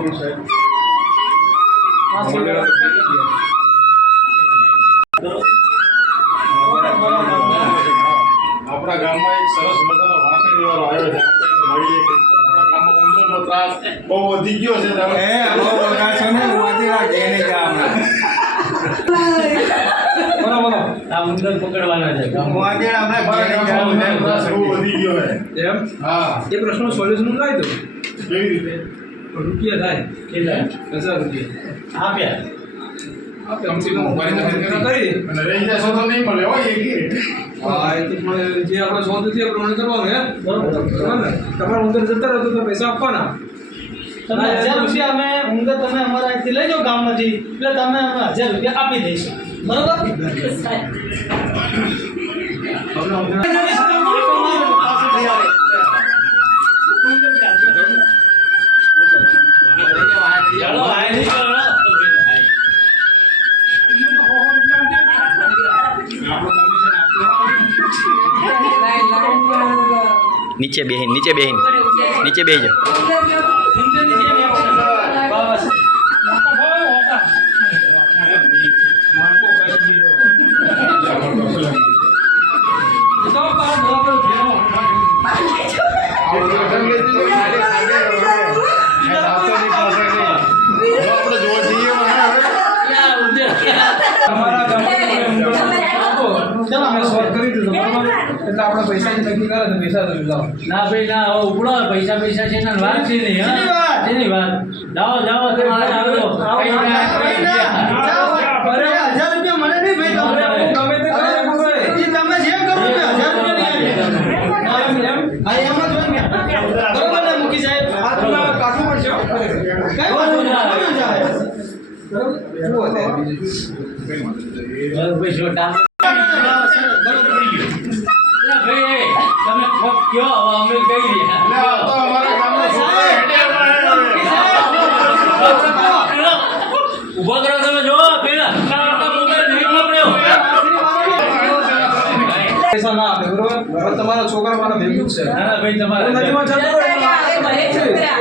આપણા ગામમાં એક સરસ મજાનો વાસણી વાળો આવ્યો છે. મળીએ કંઈક. આપણા ગામમાં ઉંદરનો ત્રાસ બહુ વધી ગયો છે. આ ઉંદર પકડવાના છે. બહુ વધી ગયો છે. એમ હા. એ પ્રશ્નનું સોલ્યુશન લાવી દો. કેવી રીતે? રૂપિયા થાય કેટલા 1000 રૂપિયા આપ્યા? આપણે અમથી કરી અને રહી જશો તો નહીં મળે હોય એ કે. હા એ તો પણ જે આપણે શોધ છે એ પ્રમાણે કરવાનું હે બરોબર ને તમારા ઉંદર જતા રહો તો પૈસા આપવાના. તમે 1000 રૂપિયા અમે ઉંદર તમે અમારા અહીંથી લઈ જાઓ ગામમાંથી એટલે તમે અમે 1000 રૂપિયા આપી દઈશું બરોબર. નીચે બેહીન નીચે બેહી જાઓ. એટલે આપણે પૈસા નક્કી કરે તો પૈસા તો લાવો. ના ભાઈ ના હવે ઉપડો પૈસા છે ને વાત છે નહીં. હા એની વાત જાઓ તે મારા અરે 1000 રૂપિયા મને નહીં ભાઈ ગમે તે કરે તમે જે કરો 1000 રૂપિયા નહીં આ એમ જ હોય બરોબર ને મુકી સાહેબ આ તમારે કાઢવું પડશે કઈ વાત નહીં બરોબર શું હતા ભાઈ છોટા ભાઈ તમે કયો અમે કઈ રહ્યા તો અમારા ગામમાં ઉભા કરો તમે જો પેલા પૈસા ના આપે બરોબર હવે તમારા છોકરા મારા ભેગું જ છે ના ભાઈ તમારે નદીમાં જતો રહે તમારા 1000 રૂપિયા